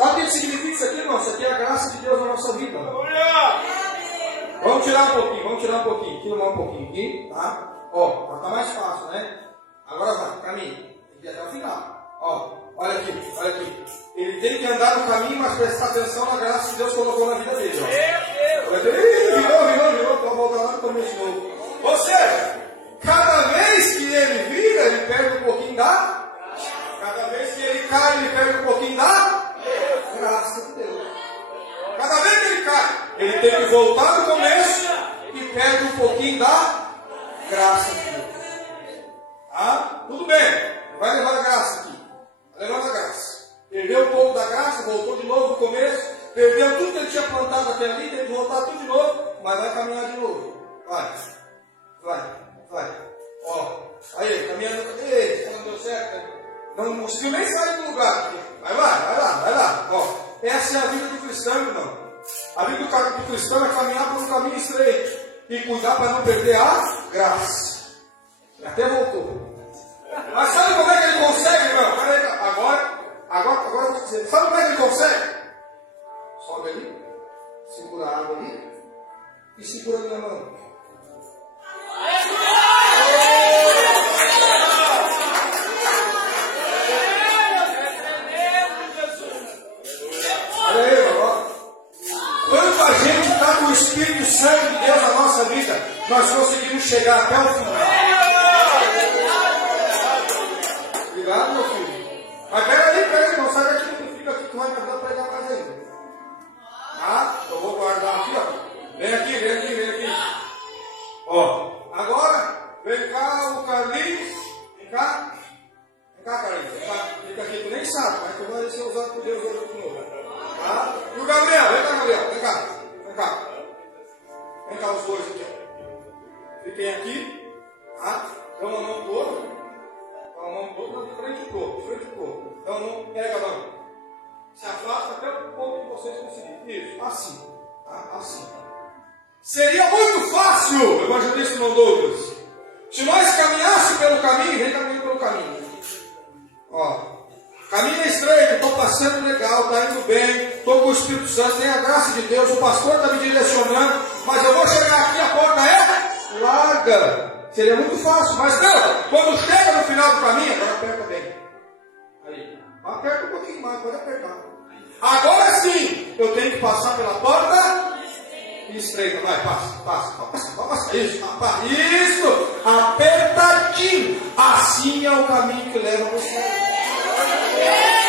Sabe o que significa isso aqui, irmão? Isso aqui é a graça de Deus na nossa vida. Vamos tirar um pouquinho. Aqui um pouquinho aqui, tá? Ó, tá mais fácil, né? Agora vai, caminho. Tem que ir até o final. Ó, olha aqui. Ele tem que andar no caminho, mas prestar atenção na graça que Deus colocou na vida dele. Ó. Virou. Então voltar lá no começo de novo. Ou seja, cada vez que ele vira, ele perde um pouquinho da... Cada vez que ele cai, ele perde um pouquinho da... graça de Deus. Cada vez que ele cai, ele tem que voltar no começo e perde um pouquinho da graça de Deus. Ah, tudo bem. Vai levar a graça aqui. Vai levar a graça. Perdeu um pouco da graça, voltou de novo no começo. Perdeu tudo que ele tinha plantado até ali, tem que voltar tudo de novo, mas vai caminhar de novo. Vai. Ó, aí, caminhando. Ei, não deu certo. Não conseguiu nem sair do lugar. Vai lá. Ó, essa é a vida do cristão, irmão. A vida do cristão é caminhar por um caminho estreito e cuidar para não perder a graça. Até voltou. Mas sabe como é que ele consegue, irmão? Agora eu vou dizer. Sabe como é que ele consegue? Sobe ali, segura a água ali e segura a minha mão. Olha aí, irmão. Quando a gente está com o Espírito Santo de Deus na nossa vida, nós conseguimos chegar até o final. Obrigado, meu filho. Mas peraí, não sai daqui, não fica aqui, tu vai me ajudar a pregar mais ainda. Ah, eu vou guardar aqui, ó. Vem aqui. Ó, agora, vem cá o Carlinhos. Vem cá, Carlinhos. Fica aqui, tu nem sabe, mas tu vai ser usado por Deus hoje de novo. Tá? E o Gabriel, vem cá, Gabriel. Vem cá os dois aqui, ó. Fiquem aqui, tá? Dá uma mão pro outro. De frente ao corpo. Então não pega a mão. Se afasta até o ponto que vocês conseguirem. Isso, assim. Tá? Assim. Seria muito fácil, evangelista irmão Douglas, se nós caminhássemos pelo caminho, vem caminhando pelo caminho. Ó, caminho é estreito, estou passando legal, está indo bem, estou com o Espírito Santo, tem a graça de Deus, o pastor está me direcionando, mas eu vou chegar aqui, a porta é larga. Seria muito fácil, mas não, quando chega no final do caminho, agora aperta bem. Aí, aperta um pouquinho mais, pode apertar. Agora sim, eu tenho que passar pela porta estreita, vai, passa. Isso, apertadinho. Assim é o caminho que leva para o céu.